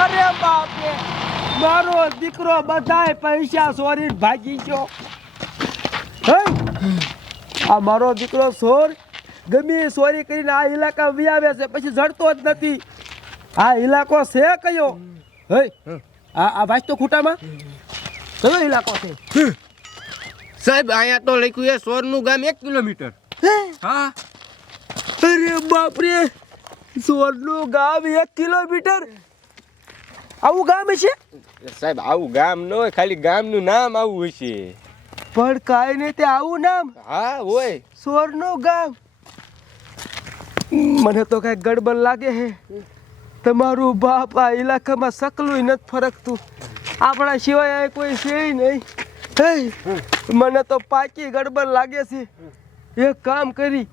અરે બાપરે, મારો દીકરો બધાય પૈસા ચોરીને ભાગી ગયો. આ મારો દીકરો ચોર ગમે ચોરી કરીને આ ઇલાકા વિયાવે છે, પછી જડતો જ નથી. આ ઇલાકો છે કયો? આ વાંચતો ખૂટામાં કયો ઇલાકો છે? સાહેબ અહીંયા તો લખ્યું છે સોરનું ગામ 1 કિલોમીટર. હા. અરે બાપરે, ચોરનું ગામ 1 કિલોમીટર? આવું ગામ છે? સાહેબ આવું ગામ ન હોય, ખાલી ગામનું નામ આવું હશે. પણ કાંઈ નહીં, તે આવું નામ? હા હોય. ચોરનું ગામ. મને તો કઈ ગડબડ લાગે છે. તમારું બાપ આ ઇલાકામાં સકલું નથી ફરકતું. આપણા સિવાય અહીં કોઈ છે નહીં. મને તો પાકી ગડબડ લાગે છે. એક કામ કરી,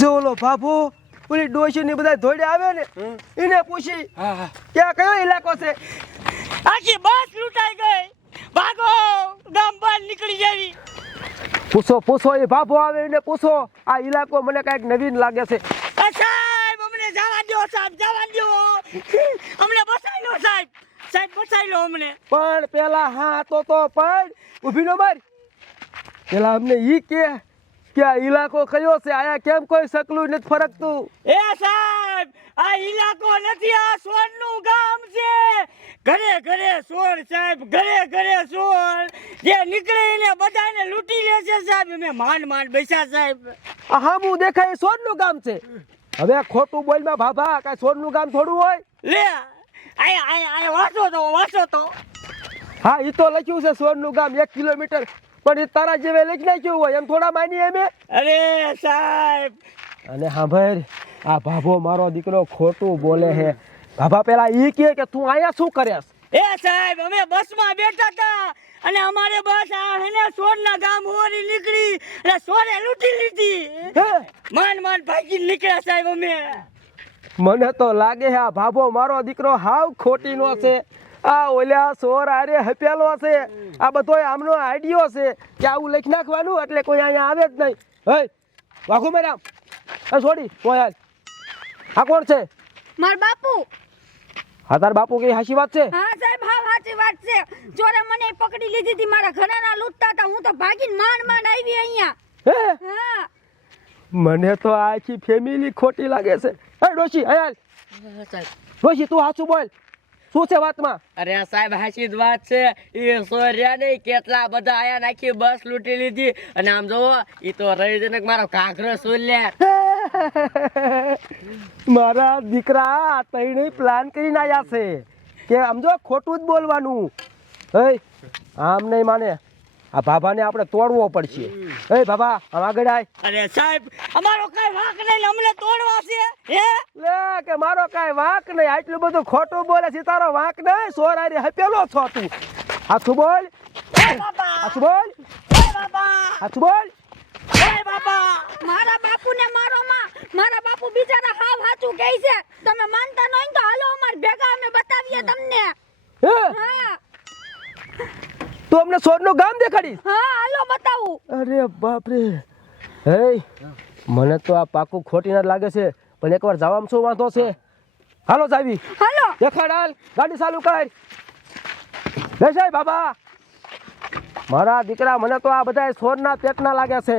જો ઓલો ભાભો ઓલી ડોશી ને બધા ધોડે આવે ને, એને પૂછી ક્યાં કયો ઇલાકો છે. આખી બસ લૂંટાઈ ગઈ, ભાગો, ગામ બહાર નીકળી જાવી. પૂછો એ ભાભો આવે એને પૂછો. આ ઇલાકો મને કઈક નવીન લાગે છે. સાહેબ અમને જવા દો, સાહેબ જવા દો, અમને બચાવી લો સાહેબ, સાહેબ બચાવી લો અમને. પણ પેલા હા તો પણ ઊભી નો માર. પેલા અમને ઈ કે આ ઇલાકો કયો છે? આયા કેમ કોઈ સકલું નથી ફરકતું? એ સાહેબ આ ઇલાકો નથી, આ સોરનું ગામ છે. ઘરે ઘરે સોર સાહેબ, ઘરે ઘરે સોર. જે નીકળે એને બધાને લૂંટી લે છે સાહેબ. અમે માંડ બેસા સાહેબ. આ હામું દેખાય સોરનું ગામ છે. હવે ખોટું બોલમાં ભાભા, કાંઈ સોરનું ગામ થોડું હોય? લે આયા વાંચો તો. હા ઈ તો લખ્યું છે સોરનું ગામ 1 કિલોમીટર, પણ એ તારા જેવે લખી નાખ્યું હોય એમ થોડા માની એમે. અરે સાહેબ, અને હા ભાઈ, આ ભાભો મારો દીકરો ખોટું બોલે છે. ભાભા પેલા ઈ કે તું અહીંયા શું કર્યાસ? એ સાહેબ અમે બસમાં બેઠા હતા અને અમારે બસ આ હેને સોરના ગામ હોરી નીકળી અને સોરે લૂંટી લીધી. માંડ ભાગી નીકળ્યા સાહેબ અમે. મને તો લાગે છે આ ભાભો મારો દીકરો હાવ ખોટીનો છે. આ ઓલ્યા સોર આરે હપેલો છે. આ બધો આમનો આઈડિયો છે કે આવું લખી નાખવાનું એટલે કોઈ અહીંયા આવે જ નહીં. વાઘો મેરામ છોડી કોઈ આ કોણ છે? માર બાપુ. હા તાર બાપુ કઈ હાચી વાત છે? હા સાહેબ, હા સાચી વાત છે. ચોરે મને પકડી લીધી હતી, મારા ઘરેના લૂંટતા હતા. હું તો ભાગીને માંડ આવી અહીંયા. હા, મને તો આખી ફેમિલી ખોટી લાગે છે. ડોશી અહીંયા ડોશી તું સાચું બોલ, શું છે વાતમાં? અરે સાહેબ હાચી જ વાત છે. એ સોર્યા નહીં કેટલા બધા આયા નાખી બસ લૂંટી લીધી. અને આમ જોવો એ તો રવિજનક મારો ઘાઘરો સોલ્યા. મારા દીકરા તઈને પ્લાન કરીને આવ્યા છે કે આમ જો ખોટું જ બોલવાનું. આમ નહીં માને. આ ભાભાને આપણે તોડવો પડશે. બાબા આમ આગળ આય. અરે સાહેબ અમારો કઈ વાંક નહીં, અમને તોડવા છે. હે લે કે મારો કાંઈ વાંક નહીં, આટલું બધું ખોટું બોલે છે. તારો વાંક નહીં, સોરારી હપેલો છો તું. હાથું બોલ, હાથું બોલ, હાથું બોલ. બાપા મારા બાપુને મારો માં. મારા બાપુ બિચારા હાવ સાચું કહે છે. તમે માનતા નહીં તો હાલો અમાર ભેગા, અમે બતાવીએ તમને. હા તું અમને સોરનું ગામ દેખાડીશ? હા હાલો બતાવું. અરે બાપરે, મને તો આ પાકું ખોટી ના લાગે છે. પણ એકવાર જવામાં શું વાંધો છે? હાલો જાવી. હાલો દેખાડ હાલ, ગાડી ચાલુ કર. બેસાય બાબા. મારા દીકરા મને તો આ બધા સોરના પેટના લાગે છે.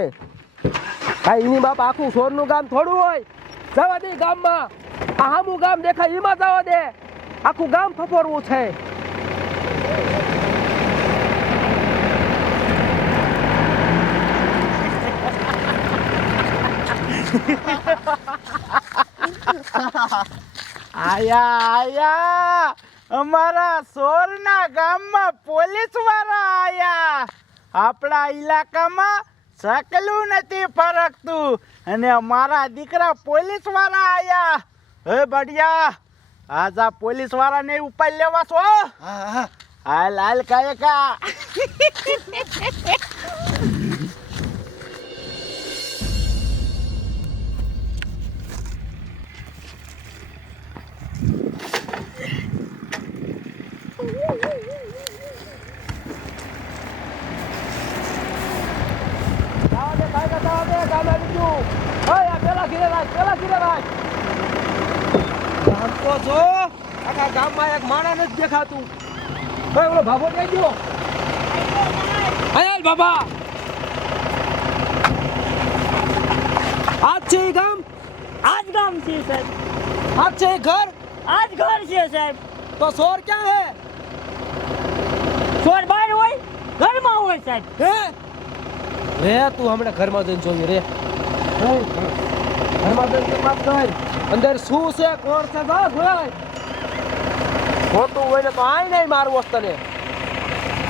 આ એની બાપ આખું સોરનું ગામ થોડું હોય. જવા દે ગામમાં. આ હામું ગામ દેખાય એમાં જવા દે. આખું ગામ ફફોરવું છે. આયા અમારા સોરના ગામમાં પોલીસ વાળા આયા. આપણા ઇલાકામાં સકલું નથી ફરકતું અને અમારા દીકરા પોલીસ વાળા આયા. હે બઢિયા, આજા પોલીસ વાળાને ઉપર લેવા છો? હાલ હાલ કાયકા. આખા ગામમાં એક માણસ નથી દેખાતું. ભાઈ ઓલો ભાભો કઈ ગયો? હાલ બાબા. આજ છે એ ગામ, આજ ગામ છે સાહેબ, આજ છે એ ઘર. આજ ઘર છે સાહેબ. તો ચોર ક્યાં હે? ચોર બહાર હોય, ઘરમાં હોય સાહેબ. હે રે તું હમણાં ઘરમાં જઈને જોઈએ રે. ઘરમાં જઈને વાત કર. અંદર શું છે, કોણ છે? જા જોય. ખોટું હોય ને તો આય નહીં મારવો છે તને.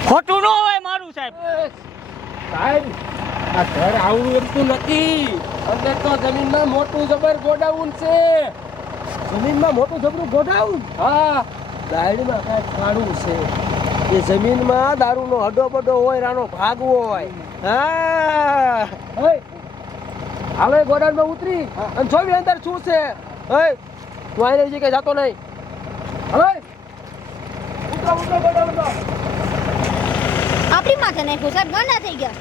ખોટું ન હોય મારું સાહેબ. સાહેબ આ ઘર આવડું એમતું નથી. અંદર તો જમીનમાં મોટું જબર ગોડાઉન છે. જમીનમાં મોટું જબરું ગોડાઉન. હા દાયડીમાં કાંઈક કાઢવું છે. એ જમીનમાં દારૂનો હડો બડો હોય, રાનો ભાગ હોય. હા હાલો ગોડાઉનમાં ઉતરી અને જોઈ અંદર શું છે. તું આઈ રહી કે જાતો નહીં. હવે ઉતરો ઉતરો ગોડાઉનમાં. આપણી માથે નાખ્યું સાહેબ, ગાંડા થઈ ગયા.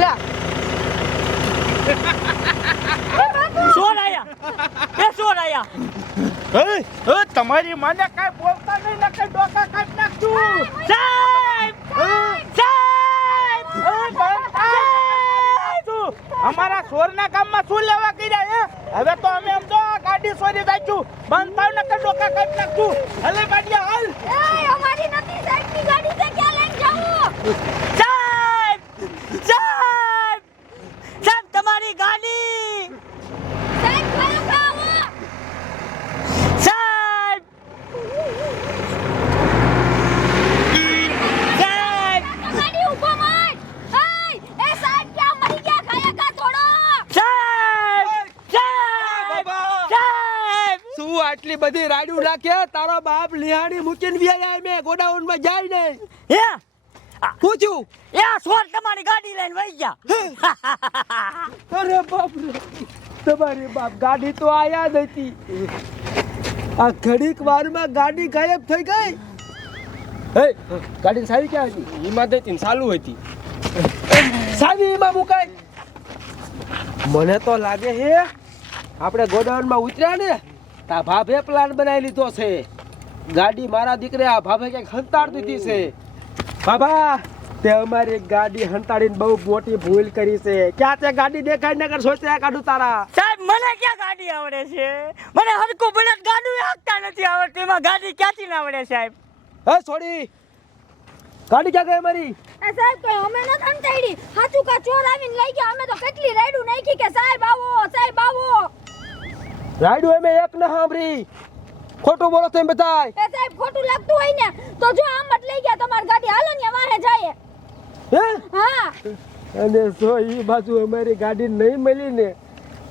લ્યા ચોર આયા, એ ચોર આયા. તમારી મને કઈ બોલતા નહીં ને કઈ ડોકા કાઢી નાખશું. સાહેબ, સાહેબ, અમારા સોરના ગામમાં શું લેવા કર્યા હે? હવે તો અમે એમ તો ગાડી સોરી જાઈશું. બંધ થાવ ને કઈ ડોકા કાઢી નાખશું. હલે બાડિયા હાલ. એય, અમારી નથી સાહેબની ગાડી છે, ક્યાં લઈને જાવું? સાહેબ, સાહેબ, સાહેબ તમારી ગાડી. સાહેબ કયો કામ? સાહેબ, સાહેબ, ગાડી ઊભો માર. એય, એ સાહેબ ક્યાં મરી ગયા? ખાયા કા થોડો. સાહેબ, સાહેબ, સાહેબ. શું આટલી બધી રાડ્યું નાખે? તારો બાપ લિહાણી મૂકીને વ્યાયા મેં ગોડાઉનમાં જાય નહીં. હે પૂછ્યું? એ આ ચોર તમારી ગાડી લઈને વહી ગયા. અરે બાપ રે, તમારી બાપ ગાડી તો આયા જ હતી. આ ઘડીક વારમાં ગાડી ગાયબ થઈ ગઈ. હે ગાડી સાવી ક્યાં હતી? એમાં દેતી ચાલુ હતી. સાવી એમાં મુકાય. મને તો લાગે હે આપણે ગોડાઉનમાં ઉતર્યા ને તા ભાભે પ્લાન બનાવી લીધો છે. ગાડી મારા દીકરે આ ભાભે ક્યાંક હંતાડી દીધી છે. બાબા તે અમારી ગાડી હંતાડીને બહુ મોટી ભૂલ કરી છે. ક્યાં તે ગાડી દેખાય નગર સોચ્યા કાઢું તારા. સાહેબ મને ક્યાં ગાડી આવડે છે? મને હરકો બળદ ગાડી હાંકતા નથી આવડતી. એમાં ગાડી ક્યાંથી ના આવડે સાહેબ? હે છોડી ગાડી ક્યાં ગઈ અમારી? એ સાહેબ કઈ અમે ન થંતાડી. હાચું કા ચોર આવીને લઈ ગયા. અમે તો કેટલી રાયડું નાખી કે સાહેબ આવો, સાહેબ આવો. રાયડું અમે એક ન સાંભળી. ખોટું બોલો તમે બધાય. એ સાહેબ ખોટું લાગતું હોય ને તો જો આમ જ લઈ ગયા તમારી ગાડી. હાલો ને વાહે જાય. હે હા અને જો ઈ બાજુ અમારી ગાડી નહીં મળી ને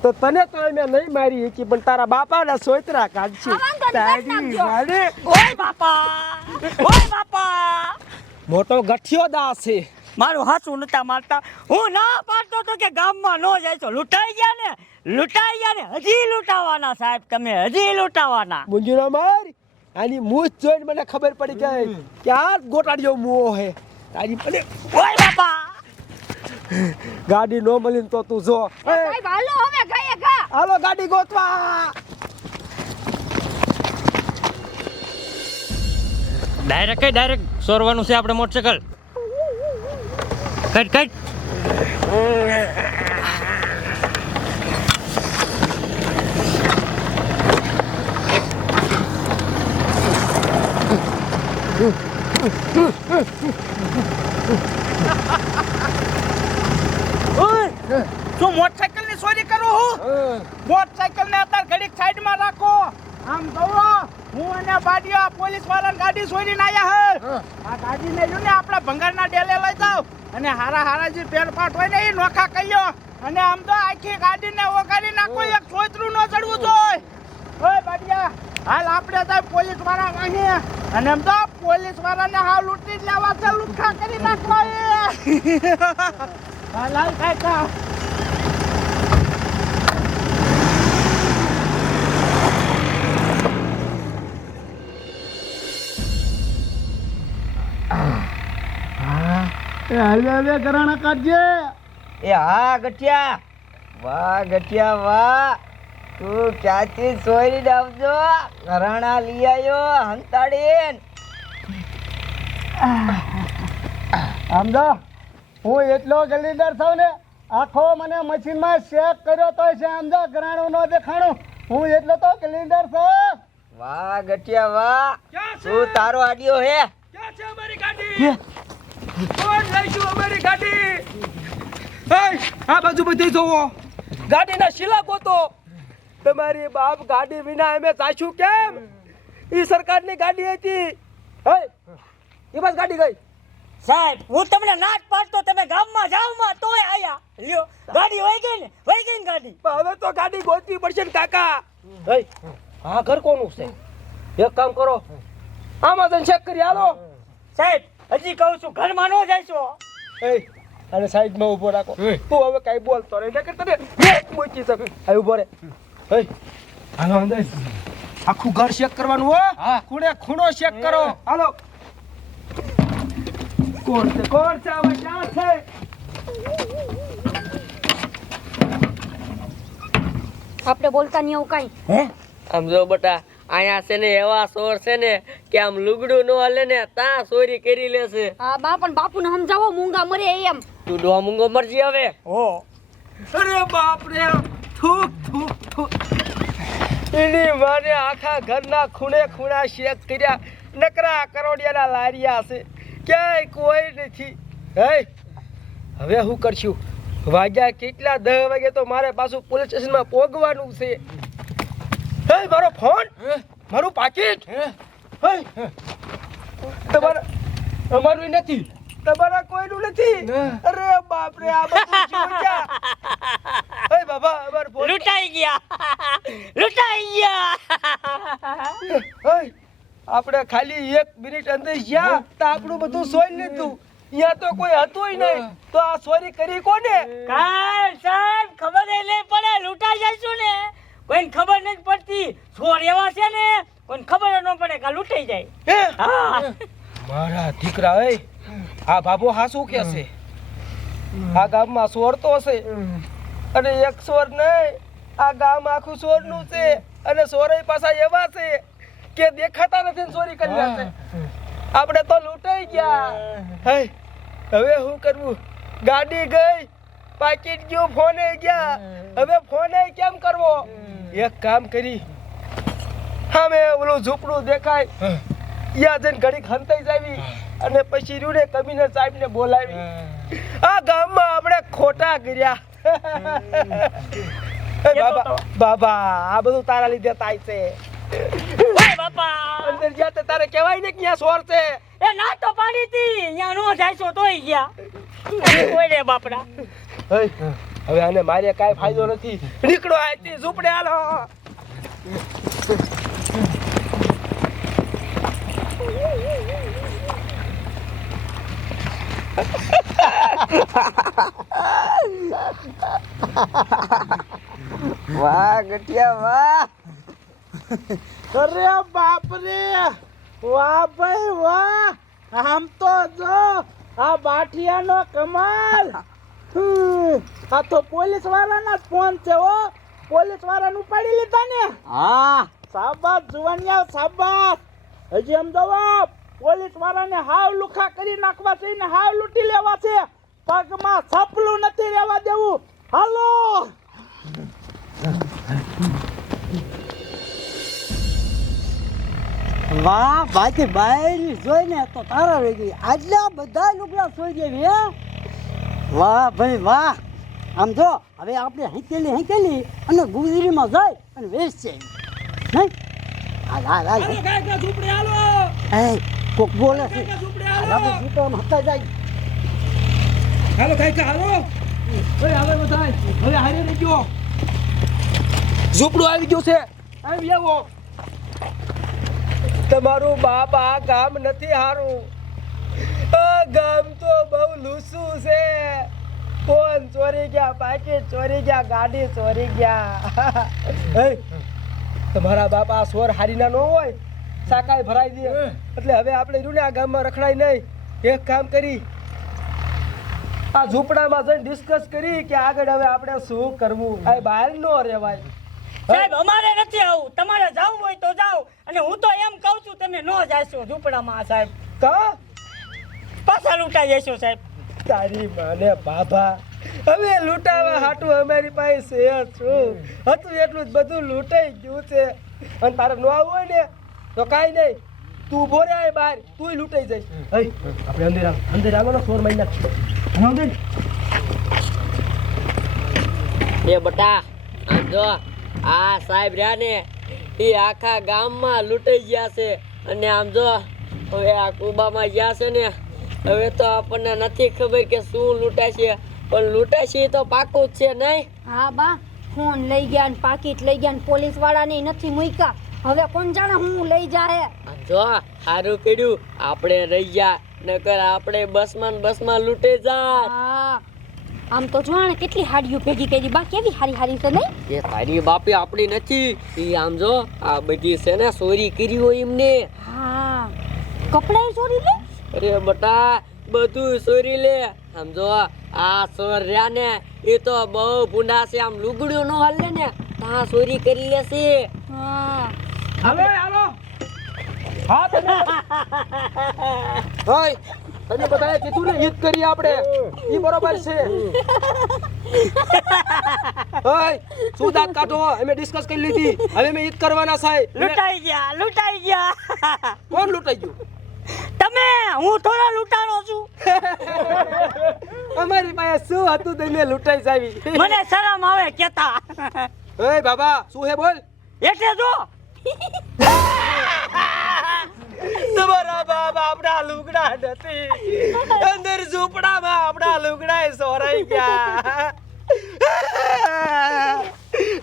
તો તને તો અમે નહીં મારી હતી, પણ તારા બાપાના સોતરા કાઢશે. આ વાંધો નહીં, કાઢી તારી નાખજો. વાડે ઓય બાપા, ઓય બાપા. મોટો ગઠિયો દાસ છે. મારું હાચું નતા મારતા. હું ના પાડતો તો કે ગામમાં નો જાય તો લૂંટાઈ ગયા ને, લૂંટાઈ ગયા ને. હજી લૂંટાવાના સાહેબ, તમે હજી લૂંટાવાના. મુંજુના માર આની મૂછ જોઈને મને ખબર પડી ગઈ કે આ ગોટાળિયો મુઓ હે. તારી મને ઓય બાપા. ગાડી નો મળી ને તો તું જો. એ સાહેબ હાલો હવે ગયે ગા. હાલો ગાડી ગોતવા. ડાયરેક્ટ સોરવાનું છે આપણે મોટરસાઇકલ. Cut cut. શું મોટરસાઇકલ ની ચોરી કરો હું? મોટરસાઇકલ ને અત્યારે ઘડીક સાઈડ માં રાખો. આમ જોવો હું અને બાડિયા પોલીસ વાળા ગાડી ચોરીને આયા હે. આ ગાડી ને જો ને આપણા ભંગારના ડેલે લઈ જાવ અને હારા જે પેરપાટ હોય ને એ નોખા કઈયો અને આમ તો આખી ગાડી ને ઓગાડી નાખો. એક સોતરું નો ચડવું જોઈએ. ઓય બાડિયા હાલ આપણે તો પોલીસ વાળા વાહી અને એમ તો પોલીસ વાળાને હાવ લૂંટી જ લેવા છે, લુખ્ખા કરી નાખવા એ. હાલ હાલ કાકા. હવે ઘરાણા કાઢજે. એ હા ગઠિયા, વાહ ગઠિયા વાહ, તું ક્યાંથી સોયરી આવજો, ઘરાણા લઈ આવ્યો હંતાડીન. આમ જો હું એટલો જલ્દીદાર છું ને, આખો મને મશીનમાં ચેક કર્યો તો છે. આમ જો ઘરાણું ન દેખાણું, હું એટલો તો જલ્દીદાર છું. વાહ ગઠિયા વાહ, શું તારો આડિયો હે? ક્યાં છે અમારી ગાડી? કોણ લઈ ગયું અમારી ગાડી? આ બાજુ બધી જોવો, ગાડીના શીલા ગોતો. તમારી બાપ ગાડી વિના અમે ચાચ્યું કેમ? ઈ સરકારની ગાડી હતી. હે એ બસ ગાડી ગઈ. સાહેબ હું તમને નાચ પાડતો, તમે ગામમાં જાવમાં તોય આયા. લ્યો ગાડી વહી ગઈ ને, વહી ગઈ ને ગાડી. પણ હવે તો ગાડી ગોતવી પડશે ને કાકા. હે આ ઘર કોનું છે? એક કામ કરો, આમાં જઈને ચેક કરી હાલો. સાહેબ હજી કહું છું, ઘરમાં ન જઈશો. એ અને સાઈડમાં ઊભો રાખો. તું હવે કાઈ બોલતો રહે નકર તને મેં મૂકી શકે. આ ઊભો રહે. હે હાલો અંદર આખું ઘર ચેક કરવાનું હો. ખૂણે ખૂણો ચેક કરો. હાલો. કોણ છે? કોણ છે? હવે ક્યાં છે? આપણે બોલતા નહીં આવું કાંઈ. હે આમ જો બટા, અહીંયા છે ને એવા સોર છે ને કે આમ લુગડું ન હાલે ને તાં ચોરી કરી લેશે. હા બા, પણ બાપુને સમજાવો, મૂંગા મરે એમ. તું ડોહા મૂંગો મરજી હવે. હો અરે બાપ રે, થૂક થૂક થૂક. એની માને આખા ઘરના ખૂણે ખૂણા ચેક કર્યા, નકરા કરોડિયાના લારિયા છે, ક્યાંય કોઈ નથી. હે હવે શું કરશું? વાગ્યા કેટલા? 10 વાગે તો મારે પાછું પોલીસ સ્ટેશનમાં પોગવાનું છે. હે મારો ફોન, મારું પાકીટ. હે તમારા અમારું નથી, તમારા કોઈનું નથી. અરે બાપ રે, આ બધું શું છે? હે બાબા, અમારો ફોન લૂંટાઈ ગયા, લૂંટાઈ ગયા. હે આપણે ખાલી 1 મિનિટ અંદર જ્યાં તો આપણું બધું સોઈ લીધું. અહીંયા તો કોઈ હતું નહીં, તો આ ચોરી કરી કોને? કાલ સાહેબ ખબર નહીં પડે, લૂંટાઈ જઈશું ને, કોઈને ખબર નહીં પડતી. ચોર એવા છે ને, કોઈને ખબર ન પડે કે લૂંટાઈ જાય. હે હા મારા દીકરા, એ આ બાબો હાસું કે છે? આ ગામમાં ચોર તો છે, અને એક ચોર નહીં, આ ગામ આખું ચોરનું છે. અને ચોરે પાછા એવા છે કે દેખાતા નથી ને ચોરી કરી નાખે. આપણે તો લૂંટાઈ ગયા. હે હવે શું કરવું? ગાડી ગઈ, પાકીટ ગયું, ફોને ગયા. હવે ફોને કેમ કરવો? એક કામ કરી, સામે ઓલું ઝૂંપડું દેખાય, યા જઈને ઘડીક હંતાઈ જાવી અને પછી રૂડે કમિશનર સાહેબને બોલાવી. આ ગામમાં આપણે ખોટા કર્યા. એ બાબા બાબા, આ બધું તારા લીધે થાય છે. બાપા અંદર ગયા તે તારે કહેવાય ને કે અહીંયા ચોર છે. એ ના તો પાડી હતી, અહીંયા નો જાયશો તોય ગયા. કોઈ રે બાપડા. હવે આને મારે કાંઈ ફાયદો નથી. નીકળો આથી ઝૂંપડે હાલો. વાહ ગઠિયા વાહ. અરે બાપ રે, વાહ ભાઈ વાહ. આમ તો જો આ બાઠિયાનો કમાલ. આ તો પોલીસ વાળાના જ ફોન છે હો. પોલીસ વાળાનું ઉપાડી લીધા ને. હા સાબાસ જુવાનિયા, સાબાસ. હજી એમ જવાબ, પોલીસ વાળાને હાવ લુખા કરી નાખવા છે ને હાવ લૂંટી લેવા છે. પગમાં છપલું નથી રહેવા દેવું. હાલો. વાહ બાકી બાયરી જોઈને તો તારા રહી ગઈ. આજલા બધા લુગડા સોઈ દેવી હે. વાહ ભાઈ વાહ. આમ જો હવે આપણે હેંકેલી અને ગુજરીમાં જાય અને વેચશે નહીં. હાલ હાલ હાલ. ઝૂંપડે હાલો. એ કોક બોલે છે. ઝૂંપડે આપણે જીતવાનું હતા જાય. હાલો કાકા હાલો. હવે હવે બધાય હવે હારે રહી ગયો. ઝૂંપડું આવી ગયું છે. આવી આવો. તમારું બાપ આ ગામ નથી હારું. આ ગામ તો બહુ લૂસું છે. ફોન ચોરી ગયા, પાકીટ ચોરી ગયા, ગાડી ચોરી ગયા. તમારા બાપ આ સોર હારીના ન હોય, સાકાય ભરાઈ દે. એટલે હવે આપણે રહ્યું ને આ ગામમાં રખડાય નહીં. એક કામ કરી, આ ઝૂંપડામાં જઈને ડિસ્કસ કરી કે આગળ હવે આપણે શું કરવું. આ બહાર ન રહેવાય. સાહેબ અમારે નથી આવું, તમારે જવું હોય તો જાઓ. અને હું તો એમ કહું છું તમે ન જાશો ઝૂંપડામાં સાહેબ, કા પાછા લૂંટાઈ જશો સાહેબ. તારી માને બાબા, હવે લૂંટાવા હાટું અમારી પાસે છે શું? હતું એટલું જ બધું લૂંટાઈ ગયું છે. અને તારે ન આવવું હોય ને તો કાંઈ નહીં, તું બોરે આય બહાર, તું લૂંટાઈ જઈશ. આપણે અંદર આવો ને 16 મહિના એ બટા આમ જો આ સાહેબ રહ્યા ને એ આખા ગામમાં લૂંટાઈ ગયા છે. અને આમ જો હવે આ કુબામાં ગયા છે ને, હવે તો આપણને નથી ખબર કે શું લૂંટાય છે, પણ લૂંટાય છે તો પાકું જ છે નહીં. હા બા, ફોન લઈ ગયા ને પાકીટ લઈ ગયા ને પોલીસ વાળાને નથી મૂક્યા. હવે કોણ જાણે હું લઈ જાહે. આમ જો સારું કર્યું આપણે રહી ગયા, નકર આપણે બસમાં લૂંટાઈ જાય. હા, આમ તો જો ને કેટલી હાડીઓ ભેગી કરી બા, કેવી હારી હારી છે નહીં? એ તારી બાપી આપણી નથી. એ આમ જો આ બધી છે ને ચોરી કરી હોય એમને. હા, કપડાય ચોરી લે. અરે બટા બધું ચોરી લે. આમ જો આ ચોર રહ્યા ને એ તો બહુ ભૂંડા છે. આમ લુગડ્યું નો હાલે ને ત્યાં ચોરી કરી લેશે. હા, હાલો હાલો. હા તમે હોય તમે બધાએ કીધું ને ઈદ કરી આપણે, ઈ બરોબર છે. હોય શું દાંત કાઢો, અમે ડિસ્કસ કરી લીધી. હવે અમે ઈદ કરવાના છે. લૂંટાઈ ગયા. કોણ લૂંટાઈ ગયું? તમે, હું થોડો લૂંટાણો છું. અમારી પાસે શું હતું તમે લૂંટાઈ જાવી? મને શરમ આવે કેતા. ઓય બાબા શું હે બોલ? એટલે જો તમારા બાપ આપણા લુગડા નથી, અંદર ઝૂંપડામાં આપણા લુગડા સોરાઈ ગયા.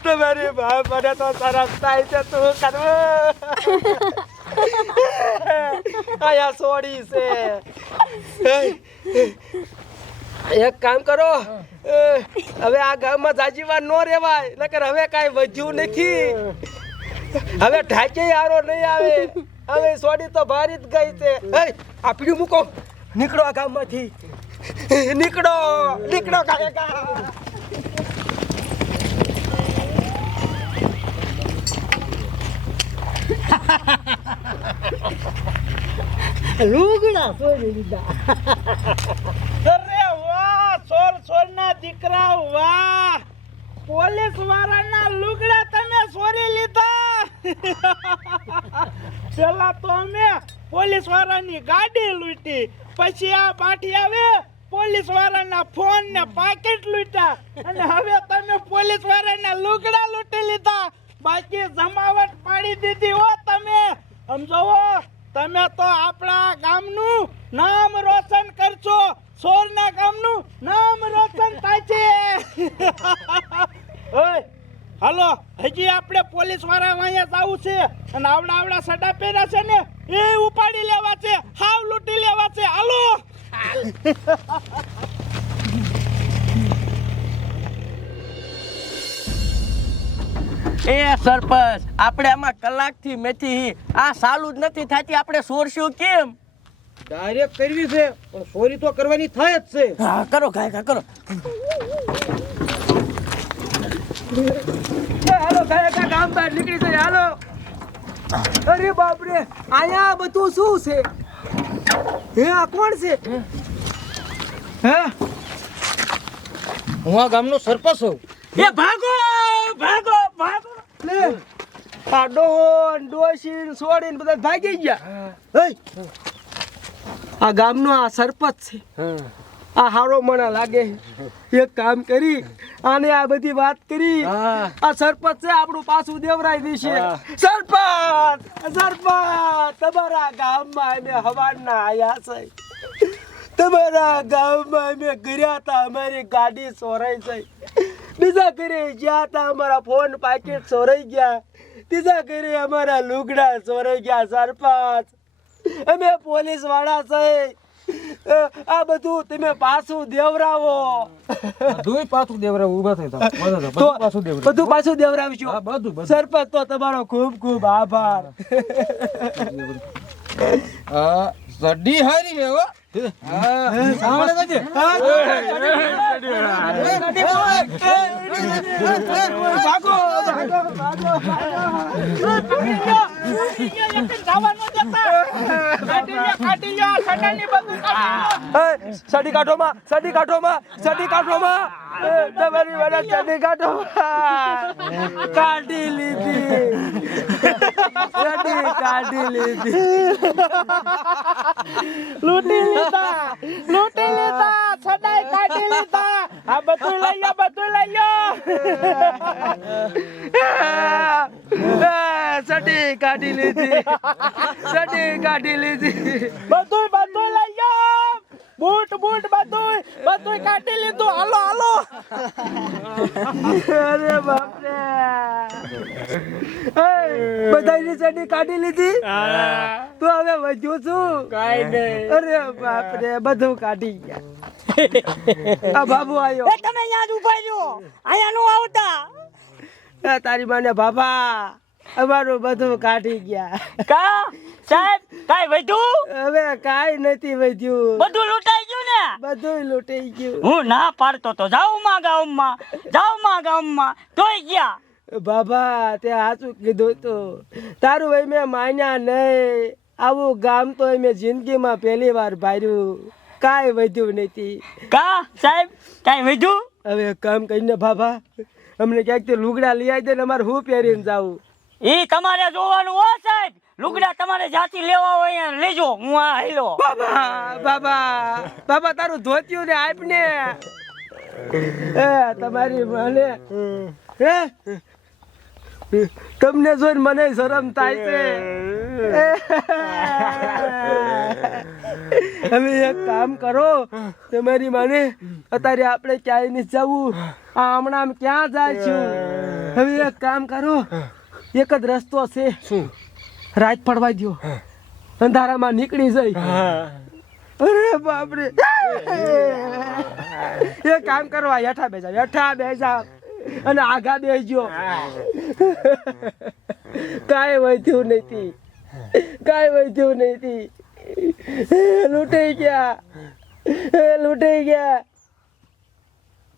તમારી બાપ મને તો સરસ થાય છે. તું કરવું આયા સોડી છે. એક કામ કરો, હવે આ ગામમાં જાજીવાર ન રહેવાય, નકર હવે કાંઈ વધ્યું નથી. હવે ઢાકે આરો નહીં આવે. હવે સોડી તો ભારી જ ગઈ છે. આ પીડ્યું મૂકો, નીકળો આ ગામમાંથી. નીકળો કાકા. લુગડા ચોરી લીધા. અરે વાહ, સોરના દીકરા વાહ, પોલીસ વાળાના લુગડા તમે ચોરી લીધા. પેલા તો અમે પોલીસ વાળાની ગાડી લૂંટી, પછી આ પાછી આવે પોલીસ વાળાના ફોન ને પાકીટ લૂંટ્યા, અને હવે તમે પોલીસ વાળાના લુગડા લૂંટી લીધા. બાકી જમાવટ પાડી દીધી હો તમે. સમજો, તમે તો આપણા ગામનું નામ રોશન કરશો. સોરના ગામનું નામ રોશન થાય છે. ઓય હાલો, હજી આપણે પોલીસ વાળા અહીંયા જવું છે, અને આવડા સડા પહેર્યા છે ને એ ઉપાડી લેવા છે, હાવ લૂંટી લેવા છે. હાલો. એ સરપંચ આપણે આમાં કલાકથી મેથી આ સાલું જ નથી થતી, આપણે સોરશું કેમ? ડાયરેક્ટ કરવી છે, પણ ચોરી તો કરવાની થાય જ છે. હા કરો કાકા કરો. હાલો કાકા, ગામ બહાર નીકળી જાય. હાલો. અરે બાપ રે, આયા બધું શું છે? હે આ કોણ છે? હે હું આ ગામનો સરપંચ છું. એ ભાગો. લે આ ડોન ડોશીન છોડીને બધા ભાગી ગયા. હે આ ગામનો આ સરપંચ છે. આ હારો મણા લાગે. એક કામ કરી આને આ બધી વાત કરી, આ સરપંચ છે આપણું પાછું દેવરાઈ દેશે. સરપંચ તમારા ગામમાં અમે હવારના આયા છે. તમારા ગામમાં અમે કર્યા હતા, અમારી ગાડી ચોરાઈ જાય. બીજા ઘરે જ્યાં હતા, અમારા ફોન પાકીટ ચોરાઈ ગયા. ત્રીજા ઘરે અમારા લુગડા ચોરાઈ ગયા સરપંચ. અમે પોલીસ વાળા છે. આ બધું તમે પાછું દેવરાવો. બધું પાછું દેવરાવ ઊભા થઈ તો બધું પાછું દેવરાવીશું. સરપંચ તો તમારો ખૂબ ખૂબ આભાર. સડી હારી હે હો. સડી કાઢોમાં તમારી વાળા સડી કાઢોમાં કાઢી લીધી. સડી કાઢી લીધી. લૂંટી લીધા સદાય કાઢી લીધા. આ બધું લઈ લો સડી કાઢી લીધી. સડી કાઢી લીધી. બધું લઈ લો. બૂટ બધું કાઢી લીધું. હાલો અરે બાપ રે. બધાની સડી કાઢી લીધી. તો હવે વધ્યું છું કાઈ નહીં. અરે બાપ રે બધું કાઢી ગયા. આ બાબુ આવ્યો. એ તમે યાદ ઉભા રહ્યો, અહીંયા નો આવતા. તારી માને બાબા અમારું બધું કાઢી ગયા. કા સાહેબ કાઈ વધ્યું? હવે કાઈ નથી વધ્યું. બધું લૂંટાઈ ગયું ને? બધું લૂંટાઈ ગયું. હું ના પાડતો તો જાઉં માં ગામમાં તોય ગયા. બાબા તે સાચું કીધું તું. તારું ભાઈ મેં માન્યા નહીં. આવું ગામ તો મેં જિંદગીમાં પહેલી વાર ભાર્યું. કાંઈ વધ્યું નથી. કા સાહેબ કાઈ વધ્યું? હવે એક કામ કરીને બાબા અમને ક્યાંક તે લુગડા લઈ આવી દે ને અમારે હું પહેરીને જાવું. ઈ તમારે જોવાનું હો સાહેબ. લુગડા તમારે જાતી લેવા હોય અહીંયા લેજો. હું આ હેલો બાબા તારું ધોતિયું ને આપને. તમારી મને તમને જોઈને મને શરમ થાય છે. હવે એક કામ કરો તમારી માને અત્યારે આપણે ક્યાંય નહીં જવું. આ હમણાં ક્યાં જાય છું. હવે એક કામ કરો એક જ રસ્તો છે. રાત પડવા દો અંધારામાં નીકળી જાય. અરે બાપરે. એ કામ કરવા હેઠા બેસા અને આગા બેસજો. કાંઈ વધ્યું નથી. લૂંટાઈ ગયા.